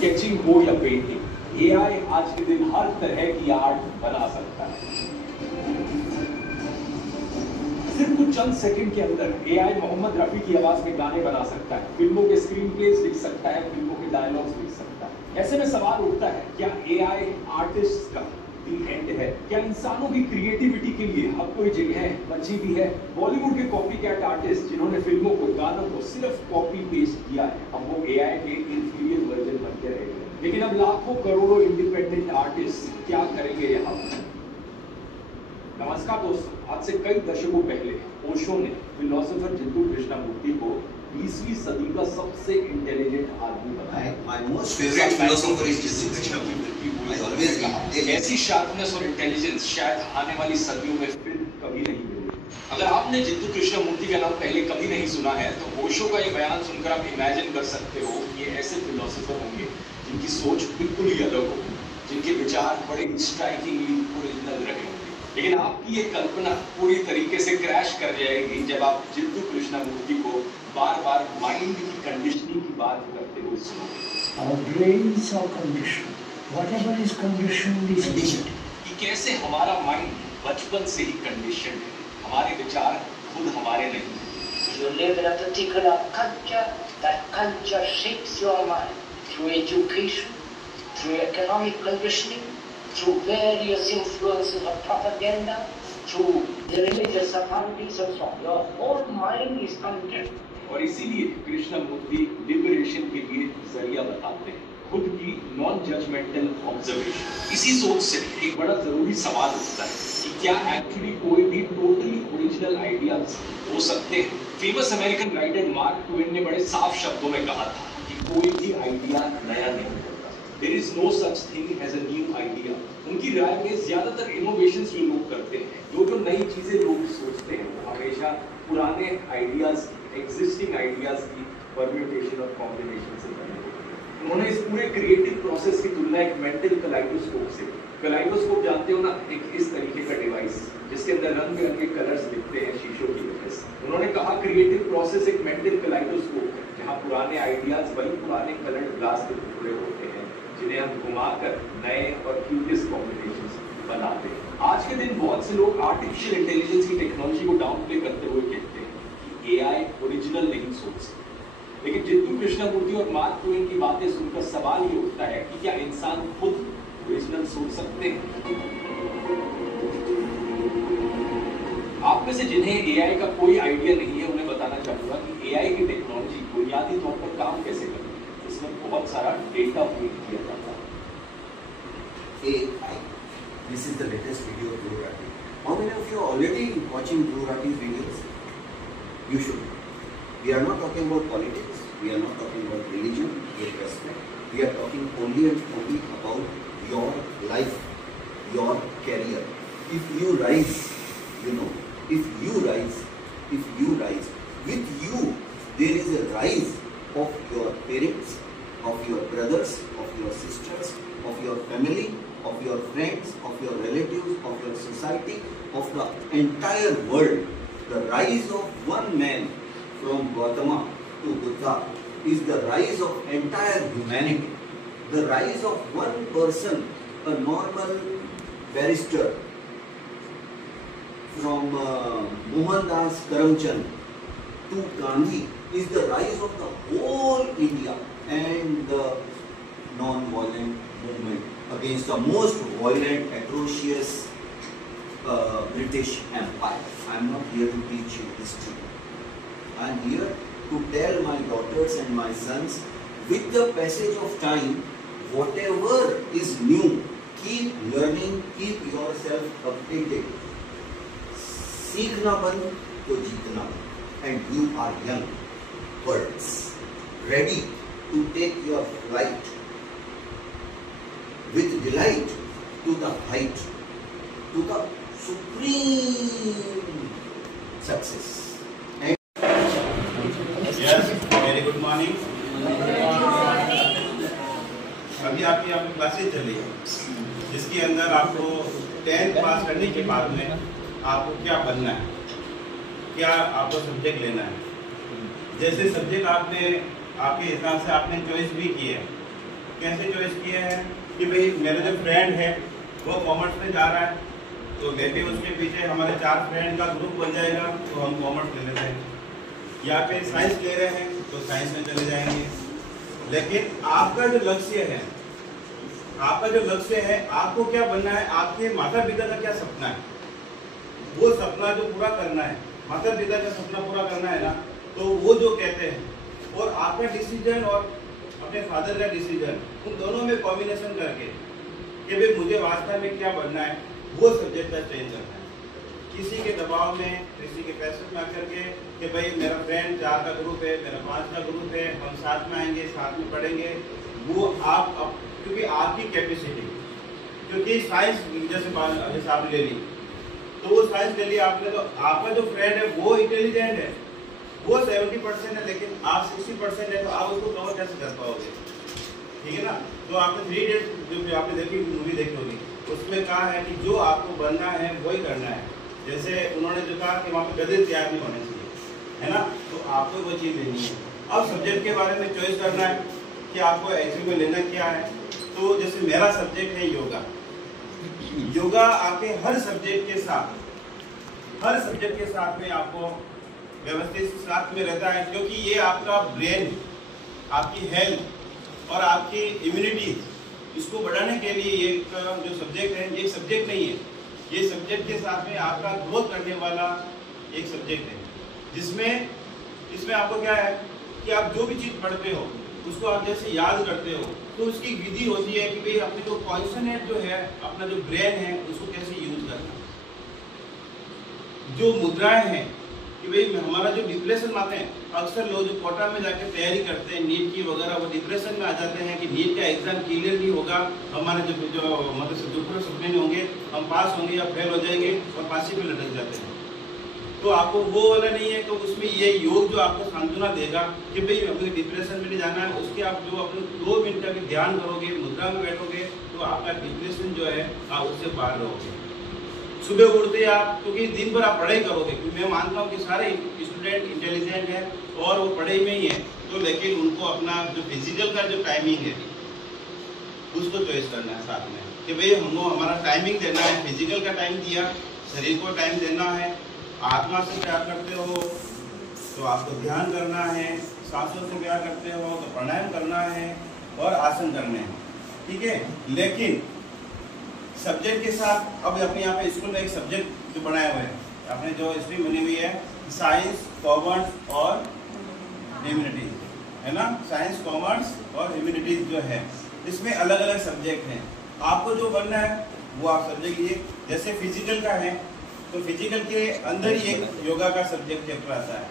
Sketching हो या painting, AI आज के दिन हर तरह की आर्ट बना सकता है। सिर्फ कुछ चंद सेकंड के अंदर एआई मोहम्मद रफी की आवाज में गाने बना सकता है, फिल्मों के स्क्रीन प्लेस लिख सकता है, फिल्मों के डायलॉग्स लिख सकता है। ऐसे में सवाल उठता है, क्या एआई आर्टिस्ट का दी एंड है? क्या इंसानों की क्रिएटिविटी के लिए अब कोई जगह बची भी है? बॉलीवुड के कॉपी कैट आर्टिस्ट जिन्होंने फिल्मों को, गानों को सिर्फ कॉपी पेस्ट किया है, अब वो एआई के इंफीरियर वर्जन बनते रहेंगे। लेकिन अब लाखों करोड़ों इंडिपेंडेंट आर्टिस्ट क्या करेंगे यहाँ? नमस्कार दोस्तों, आज से कई दशकों पहले ओशो ने फिलोसोफर जिंतू कृष्णमूर्ति को 20वीं सदी का सबसे इंटेलिजेंट आदमी बताया। My most favorite philosopher is Jiddu Krishnamurti. I always read. ऐसी शार्पनेस और इंटेलिजेंस शायद आने वाली सदियों में फिर कभी नहीं मिलेगी। अगर आपने जिंतू कृष्णमूर्ति का नाम पहले कभी नहीं सुना है, तो ओशो का ये बयान सुनकर आप इमेजिन कर सकते हो कि ये ऐसे फिलोसोफर होंगे जिनकी सोच बिल्कुल ही अलग होगी, जिनके विचार बड़े स्ट्राइकिंगली ओरिजिनल रहे होंगे। लेकिन आपकी ये कल्पना पूरी तरीके से क्रैश कर जाएगी जब आप जिंतू कृष्णमूर्ति को बार-बार माइंड की कंडीशनिंग की बात करते हुए सुनोगे। Our brains are conditioned. Whatever is conditioned is conditioned. कि कैसे हमारा माइंड बचपन से ही कंडीशन है, हमारे विचार खुद हमारे नहीं। You live in a particular culture, that culture shapes your mind through education, through economic conditioning, through various influences of propaganda, through the religious authorities and so on. Your whole mind is conditioned. और इसीलिए Krishnamurthy liberation के लिए जरिया बताते हैं, खुद की non judgemental observation. इसी सोच से एक बड़ा जरूरी सवाल उठता है कि क्या एक्चुअली कोई भी टोटली ओरिजिनल आइडियाज हो सकते हैं? Famous American writer mark Twain ने बड़े साफ शब्दों में कहा था कि कोई भी आइडिया नया नहीं होता। There is no such thing as a new idea. उनकी राय में ज्यादातर इनोवेशंस जो लोग करते हैं, जो नई चीजें लोग सोचते हैं, वो हमेशा पुराने आइडियाज, एग्जिस्टिंग आइडियाज की परम्यूटेशन और कॉम्बिनेशन से बने होते हैं। उन्होंने इस पूरे क्रिएटिव प्रोसेस की तुलना एक मेंटल कलाइडोस्कोप से। कलाइडोस्कोप जानते हो ना, एक इस तरीके का डिवाइस जिसके अंदर रंग बिरंगे कलर्स दिखते हैं शीशों की वजह से। उन्होंने कहा क्रिएटिव प्रोसेस एक मेंटल कलाइडोस्कोप है, जहाँ पुराने आइडियाज वही पुराने कलर्ड ग्लास के टुकड़े होते हैं, जिन्हें हम घुमाकर नए और क्यूरियस कॉम्बिनेशंस बनाते हैं। आज के दिन बहुत से लोग आर्टिफिशियल इंटेलिजेंस की टेक्नोलॉजी को डाउन प्ले करते हुए कहते हैं कि एआई ओरिजिनल नहीं सोच सकता। लेकिन जिंतू कृष्णमूर्ति और मार्क ट्वेन की बातें सुनकर सवाल ये उठता है कि क्या इंसान खुद ओरिजिनल सोच सकते हैं? आप में से जिन्हें एआई का कोई आइडिया नहीं है, उन्हें बताना चाहूंगा कि एआई की टेक्नोलॉजी बुनियादी तौर पर काम कैसे करती है। इसमें बहुत सारा डेटा फीड किया जाता है। AI. This is the latest video of Guru Rati. How many of you are already watching Guru Rati's videos? You should. We are not talking about politics. We are not talking about religion. With respect. We are talking only and only about your life, your career. If you rise, you know, if you rise, with you, there is a rise of your parents, of your brothers, of your sisters, of your family, of your friends, of your relatives, of your society, of the entire world. The rise of one man from Gautama to Buddha is the rise of entire humanity. The rise of one person, a normal barrister from Mohandas Karamchand to Gandhi, is the rise of the whole India and the non-violent movement against the most violent, atrocious British Empire. I am not here to teach you history. I am here to tell my daughters and my sons, with the passage of time, whatever is new, keep learning, keep yourself updated. सीखना बंद तो जीतना बंद. And you are young birds, ready to take your flight with delight to the height, to the supreme success. Yes, very good morning. अभी आपकी classes चली है, जिसके अंदर आपको 10th पास करने के बाद में आपको क्या बनना है, क्या आपको सब्जेक्ट लेना है। जैसे सब्जेक्ट आपने आपके हिसाब से आपने चॉइस भी की है कैसे चॉइस किए हैं कि भाई मेरा जो फ्रेंड है वो कॉमर्स में जा रहा है, तो मैं भी उसके पीछे, हमारे 4 फ्रेंड का ग्रुप बन जाएगा तो हम कॉमर्स ले लेते हैं, या फिर साइंस ले रहे हैं तो साइंस में चले जाएंगे। लेकिन आपका जो लक्ष्य है, आपको क्या बनना है, आपके माता पिता का क्या सपना है, वो सपना जो पूरा करना है, माता पिता का सपना पूरा करना है ना, तो वो जो कहते हैं और आपका डिसीजन और अपने फादर का डिसीजन, उन दोनों में कॉम्बिनेशन करके कि भाई मुझे वास्तव में क्या बनना है, वो सब्जेक्ट का चेंज करना है। किसी के दबाव में, किसी के प्रेशर में आकर के कि भाई मेरा फ्रेंड 4 का ग्रुप है, मेरा 5 का ग्रुप है, हम साथ में आएंगे, साथ में पढ़ेंगे, वो आप क्योंकि आपकी कैपेसिटी, क्योंकि साइंस जैसे आपने ले ली, तो वो साइंस ले ली आपने, तो आपका जो फ्रेंड है वो इंटेलिजेंट है, वो 70% है, लेकिन आप 60% है, तो आप उसको कवर कैसे कर पाओगे? ठीक है ना। तो आपने 3 इडियट्स जो आपने देखी, मूवी देखी होगी, उसमें कहा है कि जो आपको बनना है वही करना है। जैसे उन्होंने जो कहा कि वहाँ पे गधे तैयार नहीं होने चाहिए, है ना, तो आपको वो चीज़ लेनी है। अब सब्जेक्ट के बारे में चॉइस करना है कि आपको एचयू में लेना क्या है। तो जैसे मेरा सब्जेक्ट है योगा, योगा आपके हर सब्जेक्ट के साथ में आपको व्यवस्थित साथ में रहता है, क्योंकि ये आपका ब्रेन, आपकी हेल्थ और आपकी इम्यूनिटी, इसको बढ़ाने के लिए ये जो सब्जेक्ट है, ये सब्जेक्ट नहीं है, ये सब्जेक्ट के साथ में आपका ग्रोथ करने वाला एक सब्जेक्ट है, जिसमें इसमें आपको क्या है कि आप जो भी चीज़ पढ़ते हो उसको आप जैसे याद करते हो, तो उसकी विधि होती है कि भाई अपने जो कॉन्सोनेंट जो है, अपना जो ब्रेन है, उसको कैसे यूज करना। जो मुद्राएं हैं कि भाई हमारा जो डिप्रेशन आते हैं, अक्सर लोग जो कोटा में जाके तैयारी करते हैं नीट की वगैरह, वो डिप्रेशन में आ जाते हैं कि नीट का एग्जाम क्लियर नहीं होगा, हमारे जो मतलब जो पूरे सपने नहीं होंगे, हम पास होंगे या फेल हो जाएंगे और फांसी पे लटक जाते हैं। तो आपको वो वाला नहीं है, तो उसमें ये योग जो आपको सांत्वना देगा कि भाई अपने डिप्रेशन में नहीं जाना है, उसके आप जो अपने 2 मिनट का भी ध्यान करोगे, मुद्रा में बैठोगे, तो आपका डिप्रेशन जो है आप उससे बाहर रहोगे। सुबह उठते आप, क्योंकि दिन भर आप पढ़ाई करोगे, क्योंकि मैं मानता हूँ कि सारे स्टूडेंट इंटेलिजेंट हैं और वो पढ़ाई में ही है, तो लेकिन उनको अपना जो फिजिकल का जो टाइमिंग है उसको चॉइस करना है साथ में कि भाई हमको हमारा टाइमिंग देना है, फिजिकल का टाइम दिया, शरीर को टाइम देना है, आत्मा से प्यार करते हो तो आपको ध्यान करना है, सांसों से प्यार करते हो तो प्राणायाम करना है और आसन करने हैं, ठीक है। लेकिन सब्जेक्ट के साथ अब अपने यहाँ पे स्कूल में एक सब्जेक्ट जो बनाया हुआ है, अपने जो स्ट्रीम बनी हुई है साइंस, कॉमर्स और ह्यूमैनिटीज, है ना, साइंस, कॉमर्स और ह्यूमैनिटीज जो है, इसमें अलग अलग सब्जेक्ट हैं। आपको जो बनना है वो आप सब्जेक्ट लिए। जैसे फिजिकल का है तो फिजिकल के अंदर ही एक योगा का सब्जेक्ट चैप्टर आता है,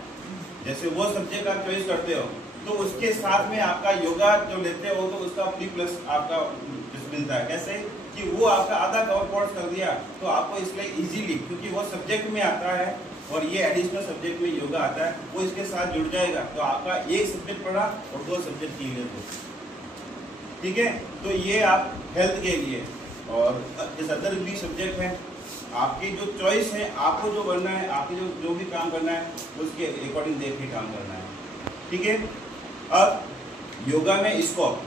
जैसे वो सब्जेक्ट आप चॉइस करते हो तो उसके साथ में आपका योगा जो लेते हो तो उसका प्लस आपका मिलता है। कैसे कि वो आपका आधा कवर कोर्स कर दिया तो आपको इसलिए इजीली, क्योंकि वो सब्जेक्ट में आता है और ये एडिशनल सब्जेक्ट में योगा आता है, वो इसके साथ जुड़ जाएगा, तो आपका एक सब्जेक्ट पढ़ा और 2 सब्जेक्ट क्लियर हो, ठीक है। तो ये आप हेल्थ के लिए, और जैसे अदर भी सब्जेक्ट है, आपकी जो चॉइस है, आपको जो बनना है, आपको जो भी काम करना है उसके अकॉर्डिंग देख के काम करना है, ठीक है। अब योगा में स्कोप,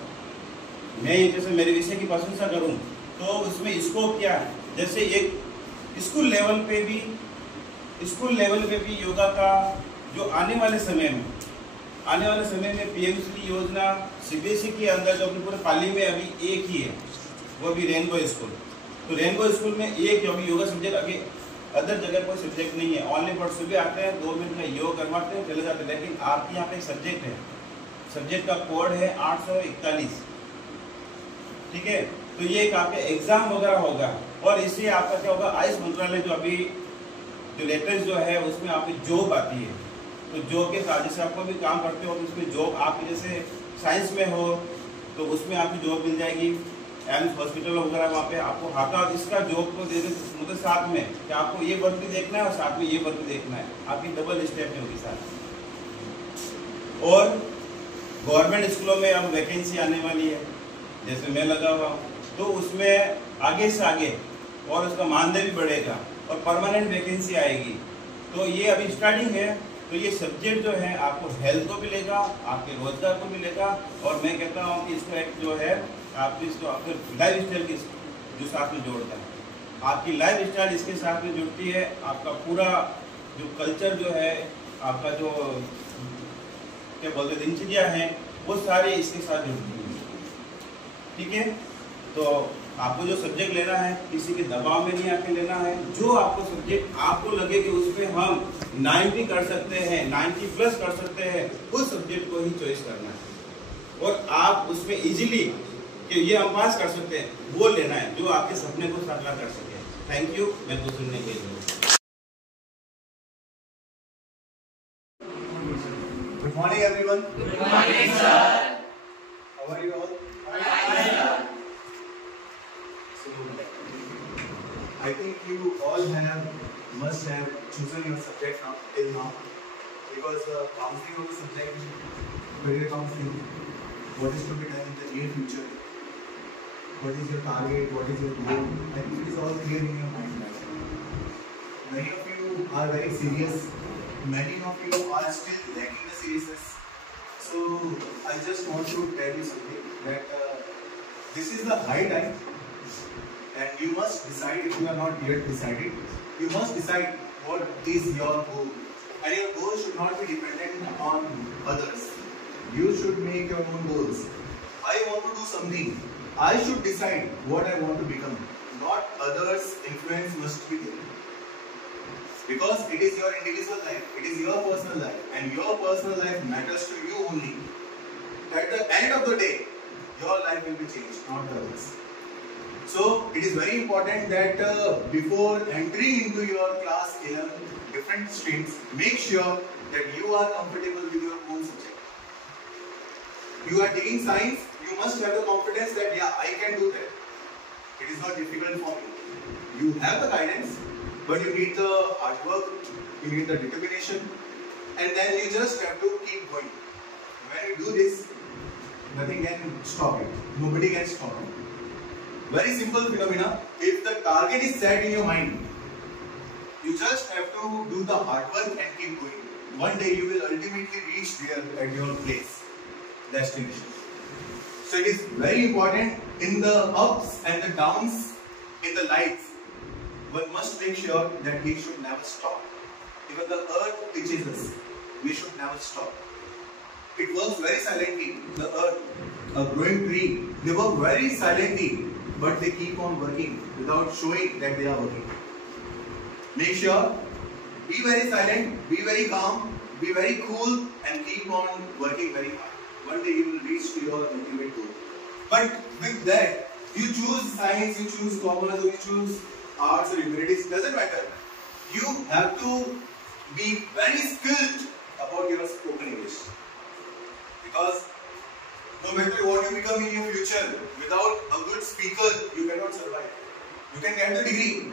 मैं जैसे मेरे विषय की प्रशंसा करूं तो उसमें स्कोप क्या है, जैसे एक स्कूल लेवल पे भी योगा का जो आने वाले समय में पीएमसी योजना सीबीएसई के अंदर जो अपने पूरे पाली में अभी एक ही है, वो भी रेनबो स्कूल। तो रेनबो स्कूल में एक अभी योगा सब्जेक्ट, अभी अदर जगह कोई सब्जेक्ट नहीं है, ऑनली फॉर सुबह आते हैं 2 मिनट में योग करवाते हैं चले जाते हैं। लेकिन आपके यहाँ पे एक सब्जेक्ट है, सब्जेक्ट का कोड है 841, ठीक है। तो ये एक आपके एग्जाम वगैरह होगा और इससे आपका क्या होगा, आयुष मंत्रालय जो अभी जो लेटेस्ट जो है उसमें आपकी जॉब आती है, तो जॉब के साथ जैसे आपको भी काम करते हो तो उसमें जॉब आपकी जैसे साइंस में हो तो उसमें आपकी जॉब मिल जाएगी, एम्स हॉस्पिटल वगैरह वहाँ पे आपको हाथा इसका जॉब को दे मतलब साथ में कि आपको ये वर्क भी देखना है और साथ में ये वर्क भी देखना है, आपकी डबल स्टेप में होगी साथ। और गवर्नमेंट स्कूलों में अब वैकेंसी आने वाली है, जैसे मैं लगा हुआ हूँ, तो उसमें आगे से आगे और उसका मानदेय भी बढ़ेगा और परमानेंट वैकेंसी आएगी। तो ये अभी स्टार्टिंग है, तो ये सब्जेक्ट जो है आपको हेल्थ को मिलेगा, आपके रोजगार को मिलेगा, और मैं कहता हूँ कि इसको एक जो है आपकी इसको आपके लाइफ स्टाइल के जो साथ में जोड़ता है, आपकी लाइफ स्टाइल इसके साथ में जुड़ती है, आपका पूरा जो कल्चर जो है, आपका जो क्या बोलते दिनचर्या है, वो सारे इसके साथ जुड़ती है। ठीक है, तो आपको जो सब्जेक्ट लेना है किसी के दबाव में नहीं आके लेना है। जो आपको सब्जेक्ट आपको लगे कि उसमें हम 90 कर सकते हैं, 90+ कर सकते हैं, उस सब्जेक्ट को ही चॉइस करना है और आप उसमें इजीली कि ये हम पास कर सकते हैं वो लेना है, जो आपके सपने को साकार कर सके। थैंक यू, मैं कुछ सुनने के लिए। Good morning, everyone. Good morning, sir. How are you all? Fine, sir. So, I think you all must have chosen your subject now till now, because counseling of the subject, career counseling, what is to be done in the near future, what is your target, what is your goal. I think it is all clear in your mind now. Many of you are very serious. Many of you are still lacking the seriousness. So I just want to tell you something, that this is the high time, and you must decide. If you are not yet decided, you must decide what is your goal, and your goal should not be dependent on others. You should make your own goals. I want to do something. I should decide what I want to become. Not others' influence must be there. Because it is your individual life, it is your personal life, and your personal life matters to you only. At the end of the day, your life will be changed, not others. So it is very important that before entering into your class 11 different streams, make sure that you are comfortable with your own subject. You are taking science, you must have the confidence that yeah, I can do that. It is not difficult for me. You have the guidance, but you need the hard work, you need the determination, and then you just have to keep going. When you do this, nothing can stop it. Nobody can stop it. Very simple phenomena. If the target is set in your mind, you just have to do the hard work and keep going. One day you will ultimately reach there at your place, destination. So it is very important in the ups and the downs, in the lights, one must make sure that we should never stop. Even the earth teaches us, we should never stop. It works very silently. The earth, a growing tree, they work very silently, but they keep on working without showing that they are working. Make sure, be very silent, be very calm, be very cool, and keep on working very hard. One day you will reach to your ultimate goal. But with that, you choose science, you choose commerce, or you choose arts or humanities, doesn't matter. You have to be very skilled about your spoken English. Because no matter what you become in your future, without a good speaker, you cannot survive. You can get the degree,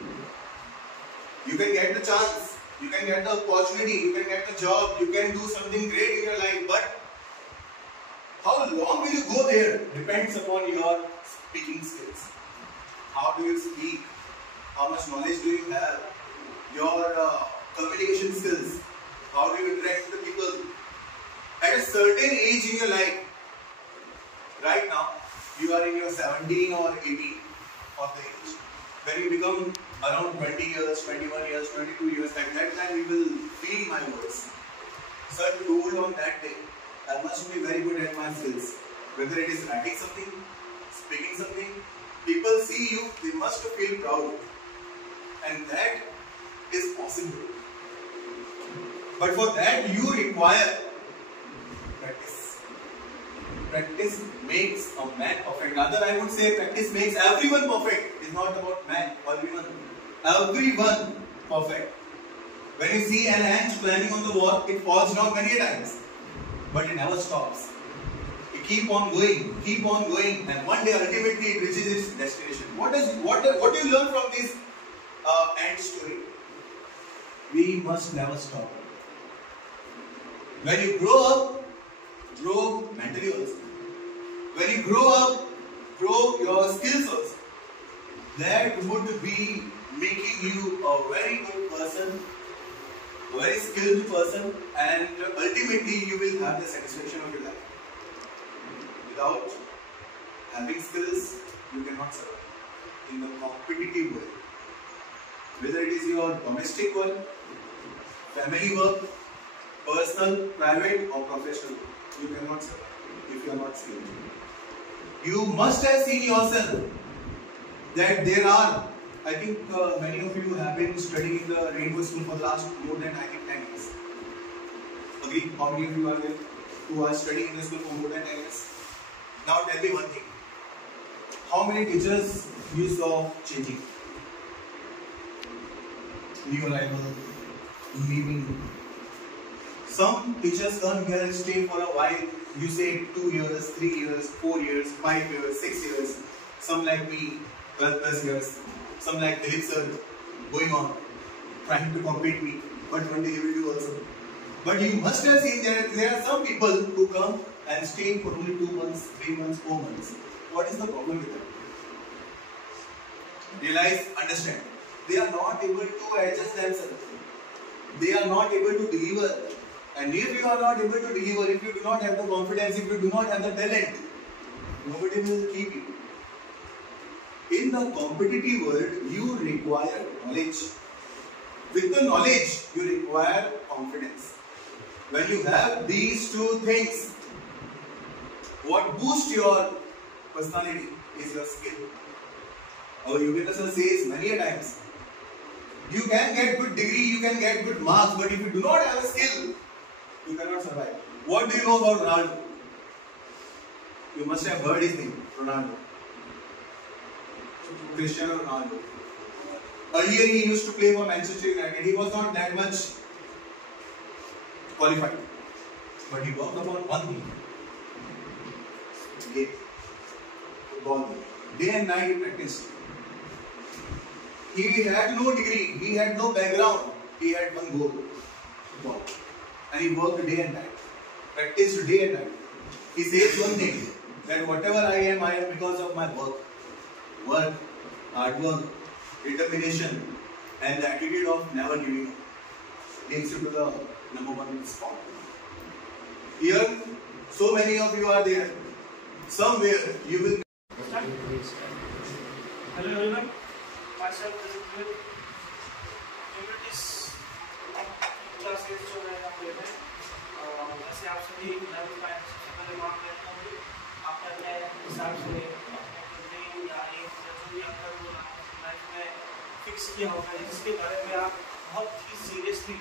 you can get the chance, you can get the opportunity, you can get the job, you can do something great in your life, but how long will you go there depends upon your speaking skills. How do you speak? How much knowledge do you have? Your communication skills. How do you interact with the people? At a certain age in your life, right now, you are in your 17 or 18 of the age. When you become around 20 years, 21 years, 22 years, at that time you will feel my words. Sir told on that day, I must be very good at my skills. Whether it is writing something, speaking something, people see you, they must feel proud. And that is possible. But for that you require practice. Practice makes a man perfect. Rather, I would say practice makes everyone perfect. It's not about man or woman. Everyone perfect. When you see an ant climbing on the wall, it falls down many times, but it never stops. It keep on going, and one day ultimately it reaches its destination. What do you learn from this ant story? We must never stop. When you grow up, grow mentally also. When you grow up, grow your skills also. That would be making you a very good person, a very skilled person, and ultimately you will have the satisfaction of your life. Without having skills, you cannot survive in the competitive world. Whether it is your domestic work, family work, personal, private or professional, you cannot survive if you are not skilled. You must have seen yourself that there are, I think many of you have been studying in the Rainbow School for the last more than 10 years. Agree? How many of you are there who are studying in the school for more than 10 years? Now tell me one thing. How many teachers you saw changing? New arrival, leaving. Some teachers come here and stay for a while. You say 2 years, 3 years, 4 years, 5 years, 6 years. Some like me, 12 plus years. Some like Dilip sir, going on, trying to compete me. But one day you will do also. But you must have seen that there are some people who come and stay for only 2 months, 3 months, 4 months. What is the problem with them? Realize, understand. They are not able to adjust themselves. They are not able to deliver. And if you are not able to deliver, if you do not have the confidence, if you do not have the talent, nobody will keep you. In the competitive world, you require knowledge. With the knowledge, you require confidence. When you have these two things, what boosts your personality is your skill. Our Yogendra sir says many a times, you can get good degree, you can get good marks, but if you do not have a skill, you cannot survive. What do you know about Ronaldo? You must have heard his name, Ronaldo. Cristiano Ronaldo. Earlier he used to play for Manchester United. He was not that much qualified. But he worked upon one thing. Game. Football. Day and night he practiced. He had no degree. He had no background. He had one goal. Football. And he worked day and night. Practiced day and night. He says one thing. That whatever I am because of my work. Work, hard work, determination, and the attitude of never giving up takes you to the #1 spot. Here, so many of you are there. Somewhere you will. Hello everyone, myself is Dilip. Humanities classes जो है हम ले रहे हैं। वैसे आप सभी level 5 सबसे पहले मार्क लेना होगी। आपने अपने हिसाब से फिक्स किया होगा जिसके बारे में आप बहुत ही सीरियसली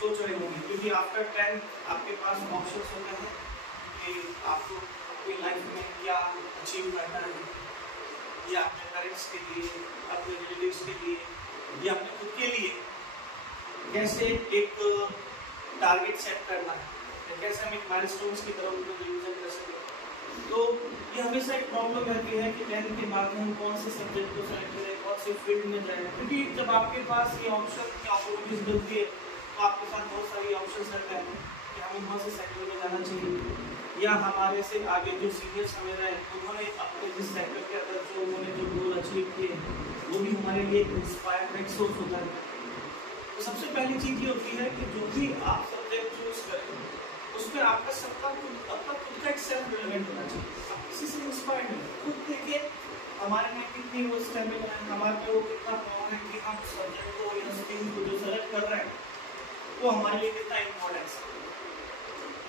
सोच रहे होंगे, क्योंकि आफ्टर 10 आपके पास ऑप्शंस होते हैं कि आपको अपनी लाइफ में क्या अचीव करना है, या अपने पेरेंट्स के लिए, अपने रिलेटिव्स के लिए, या अपने खुद के लिए कैसे एक टारगेट सेट करना है, कैसे हम एक माइलस्टोन्स की तरफ उनको रिवीजन कर सकें। तो ये हमेशा एक प्रॉब्लम रहती है कि 10 के बाद में हम कौन से सब्जेक्ट को सेलेक्ट करें, कौन से फील्ड में जाएं, क्योंकि जब आपके पास ये ऑप्शन की अपॉर्चुनिटीज मिलती है तो आपके पास बहुत सारी ऑप्शंस रहते हैं कि हमें कौन से सेक्टर में जाना चाहिए, या हमारे से आगे जो सीनियर्स हमें रहे उन्होंने अपने जिस सेक्टर के अंदर जो उन्होंने जो गोल अचीव किए वो भी हमारे लिए इंस्पायर सोर्स होता है। तो सबसे पहली चीज़ ये होती है कि जो भी आप सब्जेक्ट चूज करें उसमें आपका सबका अपना खुद का एक सेल्फ रिलेवेंट होना चाहिए। आप किसी से इंस्पायर्ड है, खुद देखिए हमारे में कितनी वो स्टेमिना है, हमारे में वो कितना पावर है कि हम सब्जेक्ट को या स्ट्रीम को जो सेलेक्ट कर रहे हैं वो हमारे लिए कितना इम्पोर्टेंस है।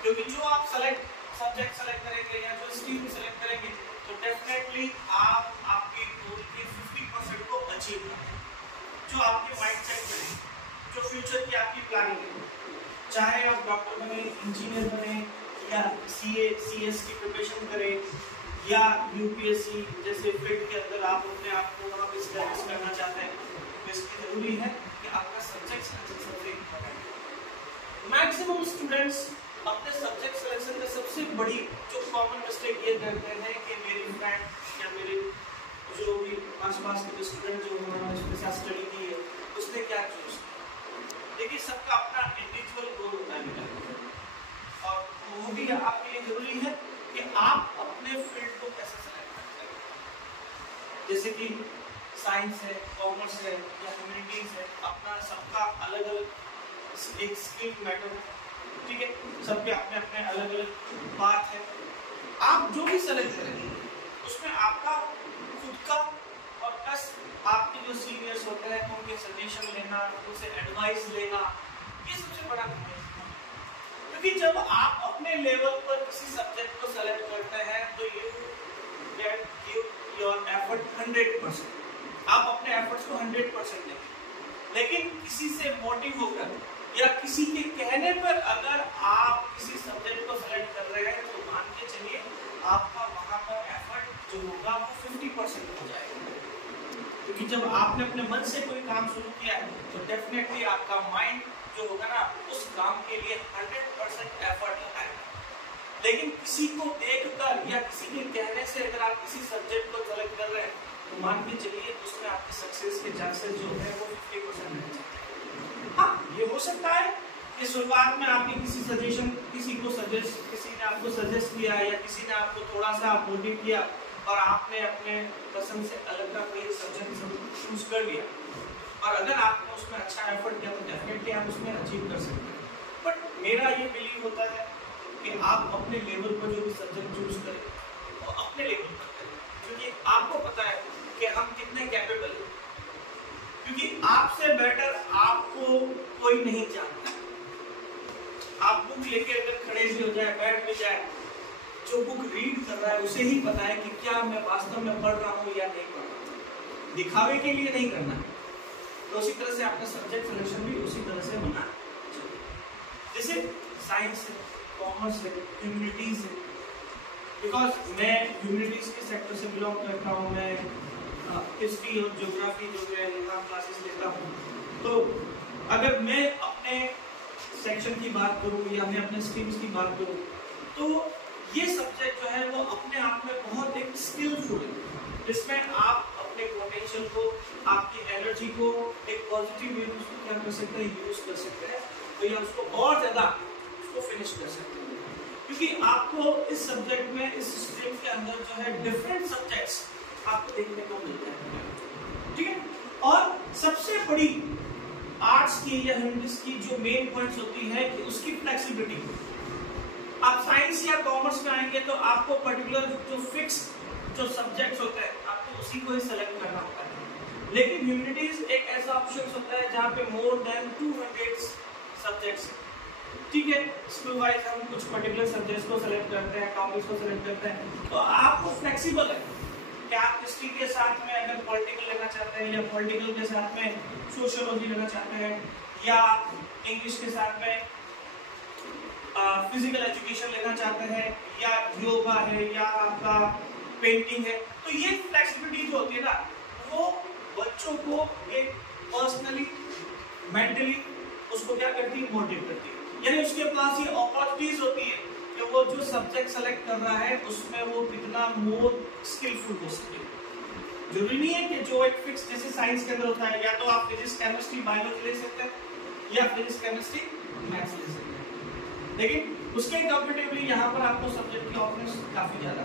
क्योंकि जो आप सब्जेक्ट सेलेक्ट करेंगे या जो स्ट्रीम सेलेक्ट करेंगे तो डेफिनेटली आप आपके गोल के 50% को अचीव करेंगे। जो आपके माइंडसेट में जो फ्यूचर की आपकी प्लानिंग है, चाहे आप डॉक्टर बने, इंजीनियर बने, या सीए सीएस की प्रिपरेशन करें, या यूपीएससी जैसे फील्ड के अंदर आप अपने आप को वहाँ पे स्टैब्लिश करना चाहते हैं, तो इसकी जरूरी है कि आपका सब्जेक्ट सिलेक्शन सबसे इम्पोर्टेंट है। मैक्सिमम स्टूडेंट्स अपने सब्जेक्ट सिलेक्शन में सबसे बड़ी जो कॉमन मिस्टेक ये करते हैं कि मेरी फ्रेंड या मेरे जो भी आसपास के स्टूडेंट जो उन्होंने उसके साथ स्टडी की है उसने क्या चूज किया। देखिए सबका अपना इंडिविजुअल गोल होता है बेटा, और वो भी आपके लिए जरूरी है कि आप अपने फील्ड को कैसे सेलेक्ट करते हैं। जैसे कि साइंस है, कॉमर्स है या ह्यूमैनिटीज है, अपना सबका अलग अलग एक स्किल मैटर है, ठीक है, सबके अपने अपने अलग अलग बात है। आप जो भी सेलेक्ट करेंगे उसमें आपका खुद का और प्लस आपके जो सीनियर्स होते हैं उनके सजेशन लेना, उनसे एडवाइस लेना, ये सबसे बड़ा है। क्योंकि जब आप अपने लेवल पर किसी सब्जेक्ट को सेलेक्ट करते हैं तो you get give your effort 100%, आप अपने एफर्ट्स को 100% दें। लेकिन किसी से मोटिव होकर या किसी के कहने पर अगर आप किसी सब्जेक्ट को सेलेक्ट कर रहे हैं तो मान के चलिए आपका वहां पर एफर्ट जो होगा वो 50% हो जाएगा। क्योंकि जब आपने अपने मन से कोई काम शुरू किया है तो डेफिनेटली आपका माइंड जो होगा ना उस काम के लिए 100% एफर्ट लगाएगा। लेकिन किसी को देखकर या किसी के कहने से अगर आप किसी सब्जेक्ट को सेलेक्ट कर रहे हैं तो मान के चलिए उसमें आपके सक्सेस के चांसेस जो है वो 50% रह जाते हैं। हाँ, ये हो सकता है कि शुरुआत में आपने किसी ने आपको सजेस्ट किया या किसी ने आपको थोड़ा सा मोटिव किया और आपने अपने पसंद से अलग का कोई सब्जेक्ट चूज कर लिया और अगर आपने उसमें अच्छा एफर्ट किया तो डेफिनेटली आप उसमें अचीव कर सकते हैं। बट मेरा ये बिलीव होता है कि आप अपने लेवल पर जो भी सब्जेक्ट चूज करें वो अपने लेवल पर करें, क्योंकि आपको पता है कि हम कितने कैपेबल हैं। क्योंकि आपसे बेटर आपको कोई नहीं जानता। आप बुक लेके अगर खड़े भी हो जाए, बैठ भी जाए, जो बुक रीड कर रहा है उसे ही पता है कि क्या मैं वास्तव में पढ़ रहा हूँ या नहीं पढ़ रहा हूँ। दिखावे के लिए नहीं करना है। तो उसी तरह से आपका सब्जेक्ट सिलेक्शन भी उसी तरह से होना चाहिए। जैसे साइंस है, कॉमर्स है, ह्यूमैनिटीज है। बिकॉज मैं ह्यूमैनिटीज के सेक्टर से बिलोंग करता हूँ, मैं हिस्ट्री और ज्योग्राफी जो है यहाँ क्लासेस लेता हूँ। तो अगर मैं अपने सेक्शन की बात करूँ या मैं अपने स्ट्रीम्स की बात करूँ तो ये सब्जेक्ट जो है वो अपने आप में बहुत एक स्किलफुल है, जिसमें आप अपने पोटेंशियल को, आपकी एनर्जी को एक पॉजिटिव वे में उसको क्या कर सकते हैं, यूज कर सकते हैं, तो या उसको और ज्यादा उसको फिनिश कर सकते हैं। क्योंकि आपको इस सब्जेक्ट में, इस स्ट्रीम के अंदर जो है डिफरेंट सब्जेक्ट्स आपको देखने को मिलते हैं, ठीक है। और सबसे बड़ी आर्ट्स की या ह्यूमैनिटीज की जो मेन पॉइंट्स होती है कि उसकी फ्लेक्सिबिलिटी। आप साइंस या कॉमर्स में आएंगे तो आपको पर्टिकुलर जो फिक्स जो सब्जेक्ट्स होते हैं आपको उसी को ही सेलेक्ट करना होता है। लेकिन ह्यूमैनिटीज एक ऐसा ऑप्शन होता है जहाँ पे मोर देन 200 सब्जेक्ट्स, ठीक है। स्कूल वाइज हम कुछ पर्टिकुलर सब्जेक्ट्स को सेलेक्ट करते हैं, टॉपिक्स को सेलेक्ट करते हैं, तो आपको फ्लेक्सिबल है कि आप हिस्ट्री के साथ में अगर पॉलिटिकल लेना चाहते हैं या पॉलिटिकल के साथ में सोशियोलॉजी लेना चाहते हैं या इंग्लिश के साथ में फिजिकल एजुकेशन लेना चाहते हैं या योगा है या आपका पेंटिंग है, तो ये फ्लेक्सिबिलिटी जो होती है ना वो बच्चों को एक पर्सनली, मेंटली उसको क्या करती है, मोटिव करती है। यानी उसके पास ये अपॉर्चुनिटीज होती है कि वो जो सब्जेक्ट सेलेक्ट कर रहा है उसमें वो कितना मोर स्किलफुल हो सके। जरूरी नहीं है कि जो एक फिक्स, जैसे साइंस के अंदर होता है या तो आप फिजिक्स, केमिस्ट्री, बायोलॉजी ले सकते हैं या फिजिक्स, केमिस्ट्री, मैथ्स ले सकते हैं, लेकिन उसके कंपैरेटिवली यहाँ पर आपको सब्जेक्ट की ऑप्शंस काफी ज्यादा।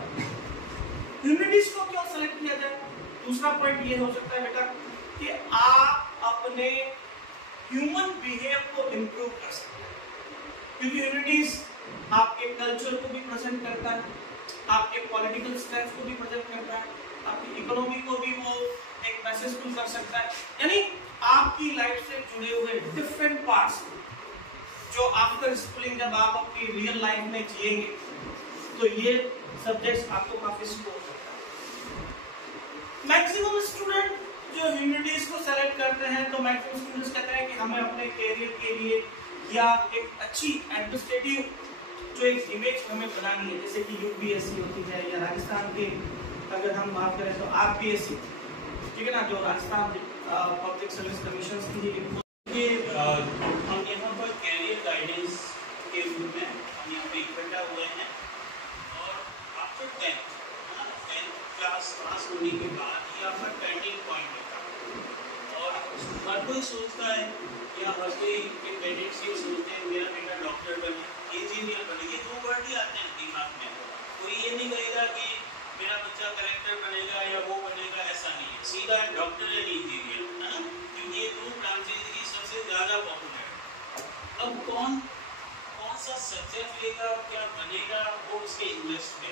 ह्यूमैनिटीज को क्यों सेलेक्ट किया जाए? दूसरा पॉइंट ये हो सकता है बेटा कि आप अपने ह्यूमन बिहेव को इम्प्रूव कर सकते हैं, क्योंकि ह्यूमैनिटीज आपके कल्चर को भी प्रेजेंट करता है, आपके पॉलिटिकल स्ट्रेंथ को भी प्रेजेंट करता है, आपकी इकोनॉमी को भी वो एक मैसेज कर सकता है। यानी आपकी लाइफ से जुड़े हुए डिफरेंट पार्ट्स जो आफ्टर स्कूलिंग जब आप अपनी रियल लाइफ में जिएंगे तो ये सब्जेक्ट्स आपको काफी सपोर्ट करता है। मैक्सिमम स्टूडेंट जो ह्यूमैनिटीज को सेलेक्ट करते हैं तो मैक्सिमम स्टूडेंट्स कहते हैं कि हमें अपने कैरियर के लिए या एक अच्छी एडमिनिस्ट्रेटिव जो एक इमेज हमें बनानी है, जैसे कि यूपीएससी होती है या राजस्थान के अगर हम बात करें तो आरपीएससी, ठीक है ना, जो राजस्थान पब्लिक सर्विस कमीशन की हम यहाँ पर कैरियर गाइडेंस के रूप में हम यहाँ पे इकट्ठा हुए हैं और आफ्टर 10th क्लास पास होने के बाद यहाँ पर पेंडिंग पॉइंट होता है और हर कोई सोचता है या हर कोई पेरेंट्स ये सोचते हैं मेरा बेटा डॉक्टर बने, इंजीनियर बने, ये दो वर्ड ही आते हैं दिमाग में। कोई ये नहीं कहेगा कि मेरा बच्चा कलेक्टर बनेगा या वो बनेगा, ऐसा नहीं है, सीधा डॉक्टर या इंजीनियर, है ना, क्योंकि ये दो ब्रांचेज ही सबसे ज़्यादा पॉपुलर है। अब कौन सा सब्जेक्ट लेगा, क्या बनेगा, वो उसके इंटरेस्ट पे।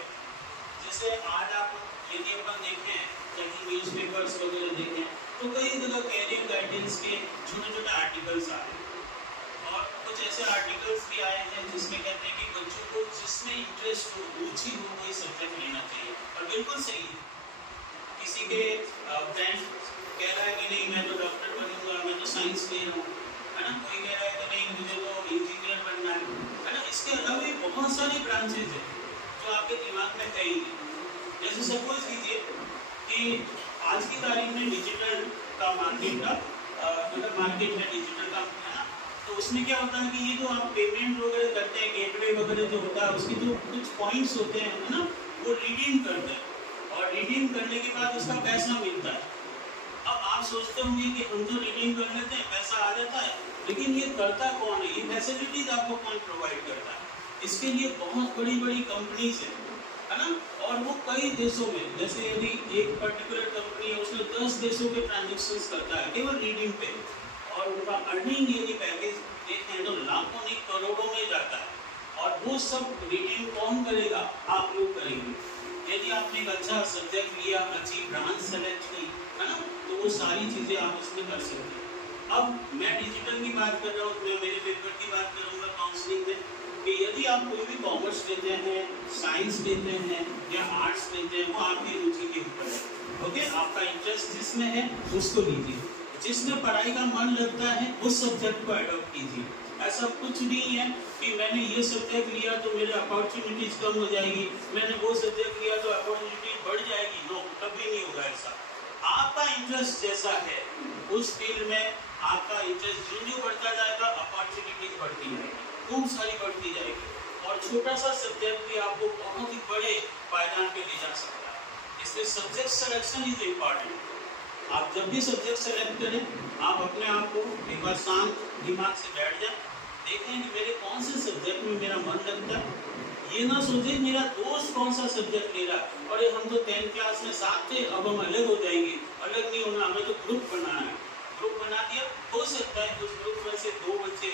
जैसे आज आप यदि अपन देखें कहीं न्यूज़पेपर्स वगैरह देखें तो कई जगह कैरियर गाइडेंस के छोटे छोटे आर्टिकल्स आ रहे हैं और कुछ ऐसे आर्टिकल्स भी आए हैं जिसमें कहते हैं कि बच्चों को जिसमें इंटरेस्ट हो, रुचि हो, वही सब्जेक्ट लेना चाहिए। और बिल्कुल सही है। किसी के फ्रेंड कह रहा है कि नहीं मैं तो डॉक्टर बनूंगा, मैं तो साइंस ले रहा हूँ, है ना। कोई कह रहा है कि नहीं मुझे तो इंजीनियर बनना है ना। इसके अलावा भी बहुत सारी ब्रांचेज है जो आपके दिमाग में कहीं नहीं। जैसे सपोज कीजिए कि आज की तारीख में डिजिटल का मार्केट का मतलब मार्केट है डिजिटल का, है ना। तो उसमें क्या होता है कि ये जो आप पेमेंट वगैरह करते हैं, गेटवे वगैरह जो होता है, उसके जो कुछ पॉइंट्स होते हैं, है ना, वो रिडीम करते हैं और रिडीम करने के बाद उसका पैसा मिलता है। अब आप सोचते होंगे कि हम तो रिडीम कर लेते हैं, पैसा आ जाता है, लेकिन ये करता कौन है, ये फैसिलिटीज आपको कौन प्रोवाइड करता है? इसके लिए बहुत बड़ी बड़ी कंपनीज है ना। और वो कई देशों में, जैसे यदि एक पर्टिकुलर कंपनी है उसमें 10 देशों के ट्रांजेक्शन्स करता है केवल रीडिंग पे, और उनका अर्निंग यदि पैकेज देखें तो लाखों नहीं करोड़ों में जाता है। और वो सब रीडिंग कौन करेगा? आप लोग करेंगे। यदि आपने एक अच्छा सब्जेक्ट लिया, अच्छी ब्रांच सेलेक्ट की, है ना, तो वो सारी चीज़ें आप उसमें कर सकते हैं। अब मैं डिजिटल की बात कर रहा हूँ, मैं मेरे पेपर की बात करूँगा काउंसलिंग में, कि यदि आप कोई भी कॉमर्स लेते हैं, साइंस लेते हैं या आर्ट्स लेते हैं, वो आपकी रुचि के ऊपर है। ओके, आपका इंटरेस्ट जिसमें है उसको लीजिए, जिसमें पढ़ाई का मन लगता है उस सब्जेक्ट को एडॉप्ट कीजिए। ऐसा कुछ नहीं है कि मैंने ये सब्जेक्ट लिया तो मेरे अपॉर्चुनिटीज कम हो जाएगी, मैंने वो सब्जेक्ट लिया तो अपॉर्चुनिटी बढ़ जाएगी। नो, कभी नहीं होगा ऐसा। आपका इंटरेस्ट जैसा है उस फील्ड में आपका इंटरेस्ट जो बढ़ता जाएगा, अपॉर्चुनिटीज बढ़ती जाएगी, खूब सारी बढ़ती जाएगी। और छोटा सा सब्जेक्ट भी आपको बहुत ही बड़े पायदान पे ले जा सकता है। इसलिए सब्जेक्ट सिलेक्शन इज इम्पॉर्टेंट। आप जब भी सब्जेक्ट सेलेक्ट करें, आप अपने आप को एक बार शांत दिमाग से बैठ जाए, देखें कि मेरे कौन से सब्जेक्ट में मेरा मन लगता है। ये ना सोचे मेरा दोस्त कौन सा सब्जेक्ट ले रहा है, और हम तो 10th क्लास में साथ थे, अब हम अलग हो जाएंगे। अलग नहीं होना, हमें तो ग्रुप बनाना है। ग्रुप बना दिया, हो सकता है उस ग्रुप में से 2 बच्चे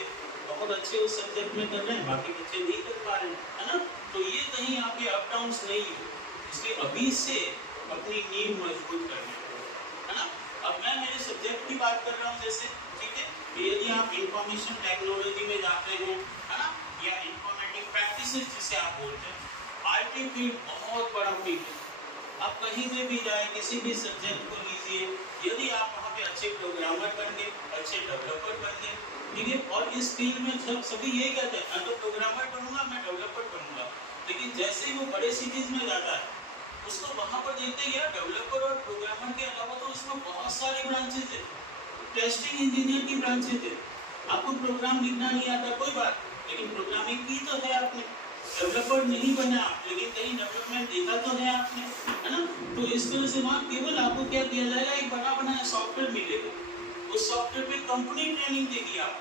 बहुत अच्छे उस सब्जेक्ट में कर रहे हैं, बाकी बच्चे नहीं कर पा रहे हैं, है ना। तो ये कहीं आपके अप डाउन्स नहीं हो, इसलिए अभी से अपनी नींव मजबूत करनी है ना। अब मैं मेरे सब्जेक्ट की बात कर रहा हूँ, जैसे ठीक है, यदि आप इंफॉर्मेशन टेक्नोलॉजी में जाते हैं, है ना, या इंफॉर्मेटिक प्रैक्टिसेस जिसे आप बोलते हैं, आईटी फील्ड बहुत बड़ा फील्ड है। आप कहीं पे भी जाए, किसी भी सब्जेक्ट को लीजिए, यदि आप वहाँ पे अच्छे प्रोग्रामर बन गए, अच्छे डेवलपर बन गए, ठीक है। और इस फील्ड में सब सभी यही कहते हैं, मैं तो प्रोग्रामर बनूंगा, मैं डेवलपर बनूंगा। लेकिन जैसे ही वो बड़े सिटीज में जाता है, उसको वहाँ पर देखते हैं डेवलपर और प्रोग्रामर के अलावा तो उसमें बहुत सारी ब्रांचेज है। टेस्टिंग इंजीनियर की ब्रांचेज है। आपको प्रोग्राम लिखना नहीं आता, कोई बात, लेकिन प्रोग्रामिंग की तो है आपने। डेवलपर नहीं बना आप, लेकिन कहीं डेवलपमेंट देखा तो है आपने, है ना। तो इस तरह से वहाँ केवल आपको क्या दिया जाएगा, एक बना बनाया सॉफ्टवेयर मिलेगा। उस सॉफ्टवेयर पे कंपनी ट्रेनिंग देगी आप,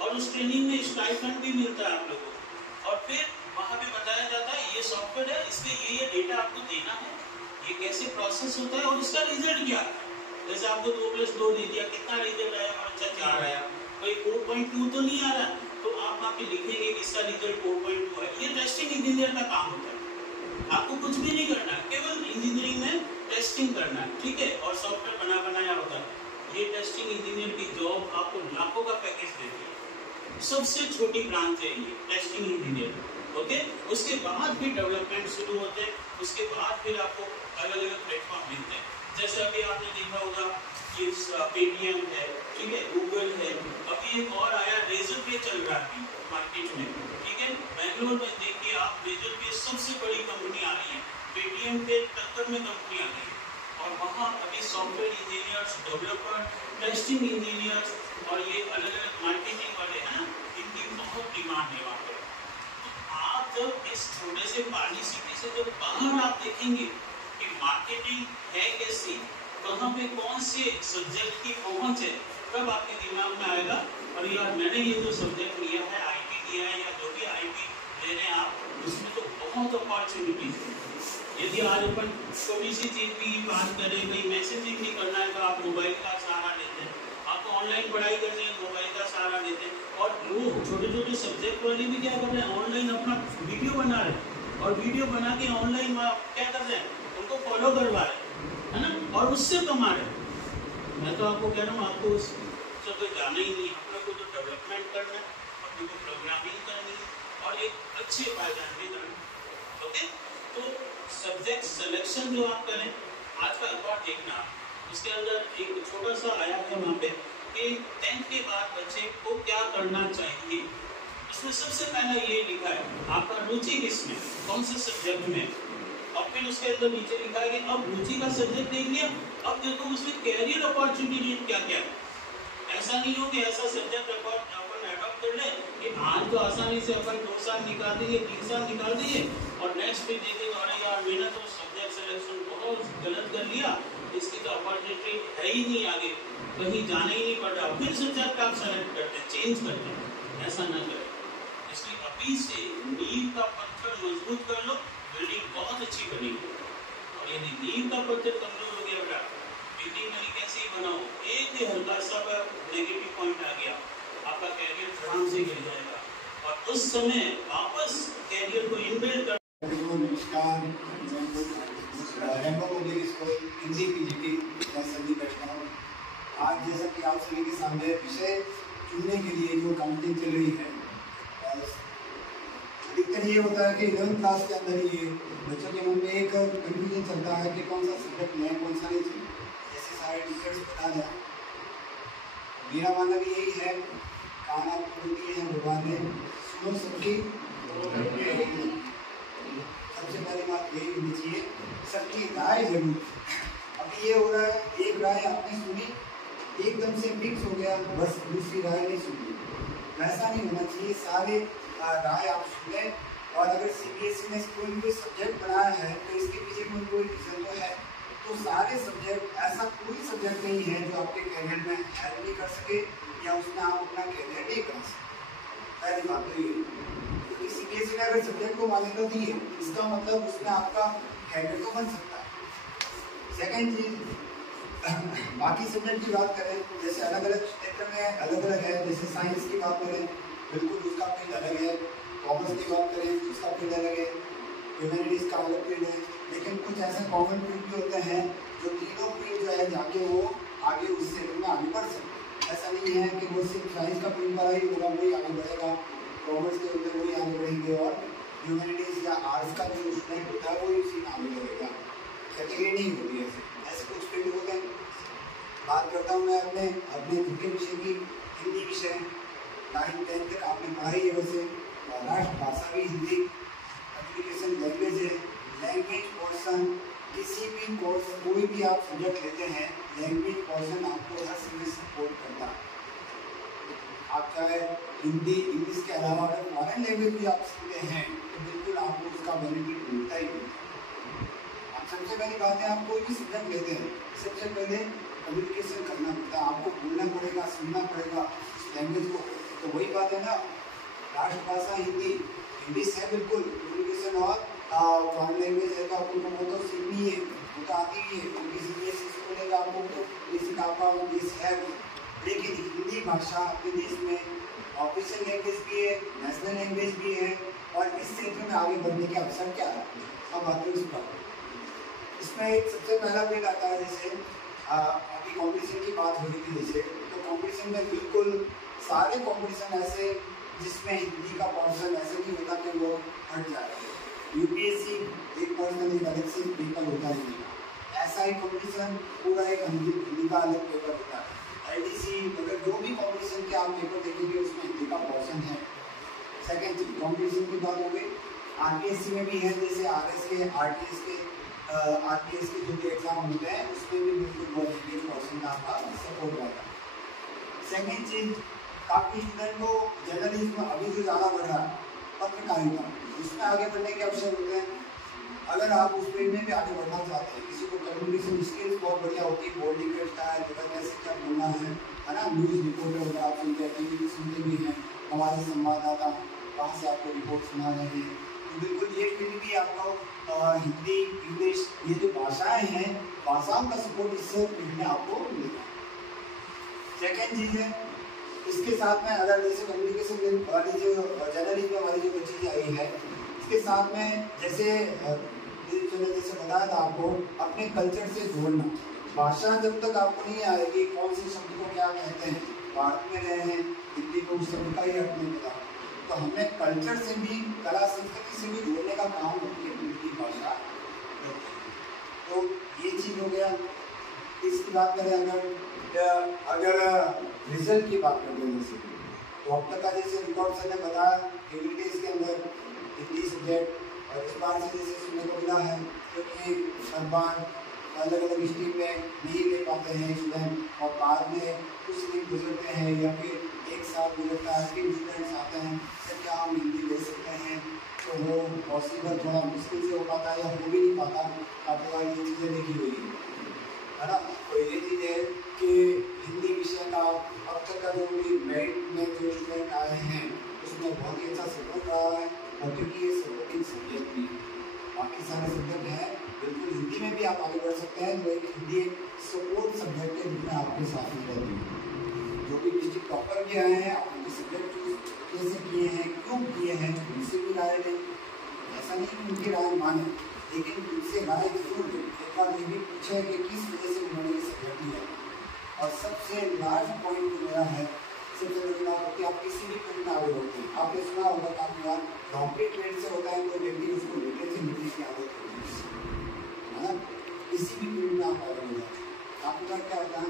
और उस ट्रेनिंग में स्टाइपेंड भी मिलता है आप लोगों को। और फिर वहाँ पे बताया जाता है ये सॉफ्टवेयर है, इसलिए ये डेटा आपको देना है, ये कैसे प्रोसेस होता है और इसका रिजल्ट क्या है। जैसे आपको 2+2 दे दिया, कितना रिजल्ट आया? अच्छा 4 आया। कोई 4.2 तो नहीं आ रहा, तो आप वहाँ पे लिखेंगे कि इसका रिजल्ट 4.2 है। ये टेस्टिंग इंजीनियर का काम होता है। आपको कुछ भी नहीं करना, केवल इंजीनियरिंग में टेस्टिंग करना है, ठीक है। और सॉफ्टवेयर बना बनाया होता है। ये टेस्टिंग इंजीनियर की जॉब आपको लाखों का पैकेज देती है। सबसे छोटी ब्रांच है ये टेस्टिंग इंजीनियर, ओके। उसके बाद फिर डेवलपमेंट शुरू होते हैं, उसके बाद फिर आपको अलग अलग प्लेटफॉर्म मिलते हैं। जैसे अभी आपने देखा होगा कि पेटीएम है, ठीक है, गूगल है, अभी एक और आया रेजर पे चल रहा है मार्केट में, ठीक है। बेंगलोर में देखिए आप, रेजर पे सबसे बड़ी कंपनी आ रही है, पेटीएम के टक्कर में कंपनी आ रही है। और वहाँ अभी software engineers, developer, testing engineers और ये अलग अलग मार्केटिंग वाले हैं ना, इनकी बहुत डिमांड है वहाँ पर। तो आप जब इस छोटे से पानी सिटी से जब बाहर आप देखेंगे कि मार्केटिंग है कैसी, कहाँ पे कौन से सब्जेक्ट की पहुँच है, तब आपके दिमाग में आएगा और यार मैंने ये जो सब्जेक्ट लिया है, आईटी लिया है, या जो भी आईटी ले रहे हैं आप, उसमें तो बहुत अपॉर्चुनिटीज है। यदि आज अपन छोटी सी चीज की बात करें, कहीं मैसेजिंग नहीं करना है तो आप मोबाइल का सहारा लेते हैं, आपको ऑनलाइन पढ़ाई करते हैं, मोबाइल का सहारा लेते हैं, और वो छोटे छोटे सब्जेक्ट वाले भी क्या कर रहे हैं, ऑनलाइन अपना वीडियो बना रहे हैं, और वीडियो बना के ऑनलाइन क्या कर रहे हैं, उनको फॉलो करवा रहे हैं, है ना, और उससे कमा रहे हैं। मैं तो आपको कह रहा हूँ, आपको उससे तो जाना ही नहीं, अपने को तो डेवलपमेंट करना है, अपने को प्रोग्रामिंग करनी है, और एक अच्छे पायदान में जाना है। ओके, तो सब्जेक्ट सिलेक्शन जो आप करें, आज का अखबार देखना, उसके अंदर एक छोटा सा आया है वहाँ पे कि 10th के बाद बच्चे को क्या करना चाहिए। उसमें सबसे पहला ये लिखा है आपका रुचि किसमें, कौन से सब्जेक्ट में, और फिर उसके अंदर नीचे लिखा है कि अब रुचि का सब्जेक्ट देख लिया, अब देखो उसमें कैरियर अपॉर्चुनिटी क्या क्या है। ऐसा नहीं हो कि ऐसा सब्जेक्ट अपन एडॉप्ट कर ले कि आज तो आसानी से अपन 2 साल निकाल देंगे, 3 साल निकाल देंगे, और नेक्स्ट पे देखेंगे अरे यार मैंने तो सब्जेक्ट सिलेक्शन बहुत गलत कर लिया, इसकी तो अपॉर्चुनिटी है ही नहीं, आगे कहीं जाना ही नहीं पड़ रहा, फिर सब्जेक्ट आप सेलेक्ट करते हैं, चेंज करते हैं। ऐसा ना करें, इसलिए अभी से नींव का पत्थर मजबूत कर लो, बिल्डिंग बहुत अच्छी बनेगी। और यदि नींव का पत्थर कमजोर हो गया बेटा, बिल्डिंग में कैसे ही बनाओ, एक भी हल्का सा नेगेटिव पॉइंट आ गया, आपका कैरियर धड़ाम से गिर जाएगा, और उस समय वापस कैरियर को इनबिल्ड कर। नमस्कार, रेमो पब्लिक स्कूल हिंदी पीजीटी मैं संदीप बैठता हूँ। आज जैसा कि आप सभी के सामने विषय चुनने के लिए जो काउंटिंग चल रही है, अधिकतर ये होता है कि 11th क्लास के अंदर ही बच्चों के मन में एक कन्फ्यूजन चलता है कि कौन सा सब्जेक्ट लें, कौन सा नहीं चाहिए, जैसे सारे टीचर्स बता जाए। मेरा मानना भी यही है, कान आप खोल दिए हैं भगवान ने, सुनो सबकी, सबसे पहली बात यही होनी चाहिए, सबकी राय जरूर। अभी ये हो रहा है, एक राय आपने सुनी, एकदम से फिक्स हो गया, बस दूसरी राय नहीं सुनी, वैसा नहीं होना चाहिए। सारे राय आप सुने, और अगर सीबीएसई ने कोई भी सब्जेक्ट बनाया है तो इसके पीछे कोई रीज़न तो है। तो सारे सब्जेक्ट, ऐसा कोई सब्जेक्ट नहीं है जो आपके कैरियर में हेल्प नहीं कर सके या उसमें आप अपना कैरियर नहीं कर सके। पहली बात तो ये, क्योंकि सीबीएसई ने अगर सब्जेक्ट को मान्यता दी है, इसका मतलब उसमें आपका कैरियर तो बन सकता है। सेकेंड चीज, बाकी सब्जेक्ट की बात करें, जैसे अलग अलग क्षेत्र में अलग अलग है, जैसे साइंस की बात करें बिल्कुल उसका फील्ड अलग है, कॉमर्स की बात करें उसका फील्ड अलग है, ह्यूमैनिटीज़ का अलग फील्ड है, लेकिन कुछ ऐसे कॉमन फील्ड भी होते हैं जो तीनों फील्ड जो है जाके वो आगे उस क्षेत्र में आगे बढ़ सकते हैं। ऐसा नहीं है कि वो सिर्फ साइंस का फील्ड पर ही होगा वही आगे बढ़ेगा, कॉमर्स के होते वही आगे बढ़ेंगे, और ह्यूमैनिटीज़ या आर्ट्स का जो स्टूडेंट होता है वो इसी में आगे बढ़ेगा। कैटेगरी नहीं होती है ऐसे कुछ फील्ड होते हैं। बात करता हूँ मैं अपने खुद के विषय की, हिंदी विषय 9th-10th तक आपने पढ़ाई है, वैसे राष्ट्रभाषा भी हिंदी, कम्युनिकेशन लैंग्वेज है, लैंग्वेज पोर्शन किसी भी कोर्स कोई भी आप सब्जेक्ट लेते हैं, लैंग्वेज पोर्शन आपको हर समय सपोर्ट करता है। आप चाहे हिंदी, इंग्लिश के अलावा अगर फॉरेन लैंग्वेज भी आप सीखते हैं तो बिल्कुल आपको उसका बेनिफिट मिलता ही मिलता है। सबसे पहली बात है, आप कोई भी सब्जेक्ट लेते हैं, सबसे पहले कम्युनिकेशन करना पड़ता है, आपको बोलना पड़ेगा, सुनना पड़ेगा लैंग्वेज को। तो वही बात है ना, राष्ट्रभाषा हिंदी, इंग्लिश है बिल्कुल, कम्युनिकेशन और फॉरेन लैंग्वेज है तो आपको वो तो सीखनी है, वो तो आती ही है, क्योंकि सीबीएसई स्कूल है आपको बेसिक आपका इंग्लिश है। लेकिन हिंदी भाषा अपने देश में ऑफिशियल लैंग्वेज भी है, नेशनल लैंग्वेज भी है, और इस क्षेत्र में आगे बढ़ने के अवसर क्या है, अब आते हैं उस पर। इसमें एक सबसे पहला फील्ड आता है, जैसे अभी कॉम्पिटिशन की बात हो रही थी, जैसे तो कॉम्पिटिशन में बिल्कुल सारे कॉम्पिटिशन ऐसे जिसमें हिंदी का पोर्शन ऐसे नहीं होता कि वो हट जाए। यूपीएससी एक पर्सन एक अलग से पेपर होता ही नहीं, ऐसा ही कॉम्पिटिशन पूरा एक हिंदी का अलग पेपर होता है। एलडीसी अगर जो भी कॉम्पिटिशन के आप पेपर देखेंगे उसमें हिंदी का पोर्शन है। सेकेंड चीज, कॉम्पिटिशन की बात हो गई, आरपीएससी में भी है, जैसे आरएस के आरटीएस के जो भी एग्जाम होते हैं उसमें भी बिल्कुल बहुत हिंदी पोर्शन का आपका सपोर्ट रहता है। सेकेंड चीज, काफ़ी स्टूडेंट को जर्नलिज्म अभी जो ज़्यादा बढ़ रहा है, पत्रकारिता, उसमें आगे बढ़ने के अवसर होते हैं। अगर आप उस फील्ड में भी आगे बढ़ना चाहते हैं, किसी को कम्युनिकेशन स्किल्स बहुत बढ़िया होती है, बोलने का स्टाइल, जगह कैसे क्या बोलना है ना, न्यूज़ रिपोर्टर अगर आप सुनते हैं, टीवी सुनते भी हैं, हमारे संवाददाता वहाँ से आपको रिपोर्ट सुना रहे हैं, तो बिल्कुल ये फील्ड भी आपको हिंदी, इंग्लिश, ये जो भाषाएँ हैं, भाषाओं का सपोर्ट इससे फील्ड में आपको मिलेगा। सेकेंड चीज़ है, इसके साथ में अगर जैसे कम्युनिकेशन वाली जो जर्नलिज्म वाली जो चीज़ आई है, इसके साथ में जैसे बताया था आपको, अपने कल्चर से जोड़ना। भाषा जब तक आपको नहीं आएगी कौन से शब्द को क्या कहते हैं, भारत में रहे हैं, हिंदी को उस शब्द का ही अर्थ नहीं पता, तो हमें कल्चर से भी, कला संस्कृति से भी जोड़ने का काम होती है हिंदी भाषा। तो ये चीज़ हो गया। इसकी बात करें अगर रिजल्ट की बात करते हैं, जैसे तो अब तक का जैसे रिकॉर्ड सर ने बताया यूनिटीज़ के अंदर हिंदी सब्जेक्ट, और इस बार से जैसे सुनने को मिला है क्योंकि हर बार अलग अलग स्ट्रीम में नहीं ले पाते हैं स्टूडेंट, और बाद में कुछ दिन गुजरते हैं या फिर एक साल गुजरता है, फिर स्टूडेंट्स आते हैं सर क्या हम हिंदी ले सकते हैं, तो वो पॉसिबल थोड़ा मुश्किल से हो पाता है या हो भी नहीं पाता। आपके पास ये चीज़ें देखी हुई है ना। तो ये चीज़ है कि हिंदी विषय का अब तक का जो भी मेरिट में जो स्टूडेंट आए हैं उसमें बहुत ही अच्छा सपोर्ट रहा है, और क्योंकि ये सपोर्टिंग सब्जेक्ट भी बाकी सारे सब्जेक्ट हैं, बिल्कुल हिंदी में भी आप आगे बढ़ सकते हैं। तो एक हिंदी एक सपोर्ट सब्जेक्ट के रूप में आपके साथ में रहती है। जो भी डिस्ट्रिक्ट टॉपर भी आए हैं, आप उनके सब्जेक्ट चूज कैसे किए हैं, क्यों किए हैं, उनसे भी राय लें। ऐसा नहीं कि उनकी राय माने, लेकिन उनसे राय जरूर लें। एक बार ये भी पूछे कि किस वजह से उन्होंने ये सब्जेक्ट लिया। और सबसे लास्ट पॉइंट मेरा है, सबसे बड़ी बात होती है आप किसी भी फील्ड में आगे बढ़ते हैं, आपने सुना होगा काफी बार नौकरी ट्रेड से होता है तो व्यक्ति उसको लेटे से मिलने की आदत होती है ना। किसी भी फील्ड में आप आगे बढ़ जाते हैं, आपके पास क्या होता है,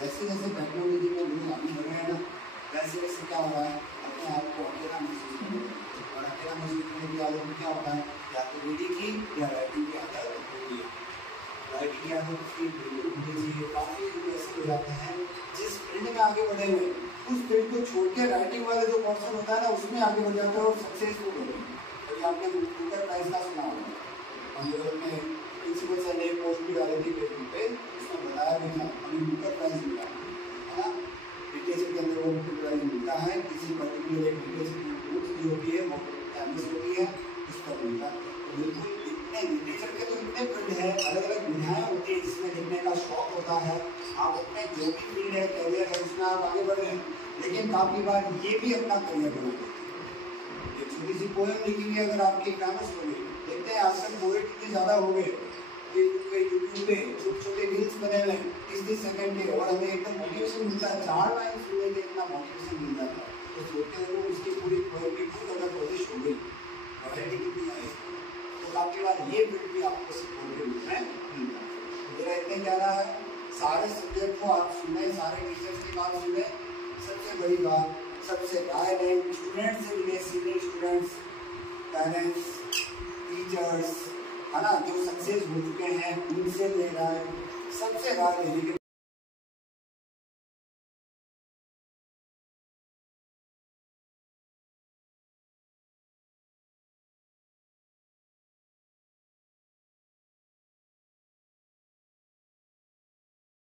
जैसे जैसे टेक्नोलॉजी में लोग आगे बढ़ रहे हैं ना, वैसे वैसे क्या हो रहा है, अपने आप को अकेला महसूस करते हैं। और अकेला महसूस करने की आदत में क्या होता है, या तो रीडिंग की या राइटिंग की आदत होती है। राइटिंग की आदत की बिल्कुल काफ़ी ऐसे हो जाते हैं जिस फील्ड में आगे बढ़े हुए उस फील्ड को छोड़ के राइटिंग वाला जो पोर्शन होता है ना उसमें आगे बढ़ जाता है और सक्सेसफुल हो गए। तो आपने बुकर प्राइज का सुना होगा, और में प्रिंसिपल सर ने पोस्ट भी डाली थी फेसबुक पे, उसमें बताया भी था अभी बुकर प्राइज मिला है ना। लिटरेचर के अंदर वो बुकर प्राइज मिलता है, किसी पर्टिकुलर एक लिटरेचर बुक जो होती है वो फेमस होती है उस पर मिलता है। तो बिल्कुल इतने लिटरेचर के तो इतने फील्ड है, अलग अलग विधाएँ होती है जिसमें लिखने का शौक होता है। आप अपने जो भी फील्ड है, कैरियर है, उसमें आप आगे बढ़ रहे हैं, लेकिन काफ़ी बार ये भी अपना करियर बनाते हैं। एक छोटी सी पोएम लिखी हुई अगर आपकी फेमस हो गई, देखते हैं आजकल पोएट इतने ज़्यादा हो गए कि यूट्यूब पे छोटे छोटे रील्स बने हुए हैं 30 सेकंड के, और हमें एकदम मोटिवेशन मिलता है, 4 लाइन सुनने के इतना मोटिवेशन मिल जाता है। तो सोचते हैं वो उसकी पूरी पोएम की खुद अगर पब्लिश हो गई, वैरायटी कितनी आई, तो काफ़ी बार ये फील्ड भी आपको सपोर्ट के रूप में मिलता है। मेरा इतने कहना है, सारे सब्जेक्ट को आप सुने, सारे टीचर्स की बात सुने, सबसे बड़ी बात सबसे राय लें, स्टूडेंट्स से मिले, सीनियर स्टूडेंट्स, पेरेंट्स, टीचर्स है ना, जो सक्सेस हो चुके हैं उनसे ले रहा है, सबसे राय लेने के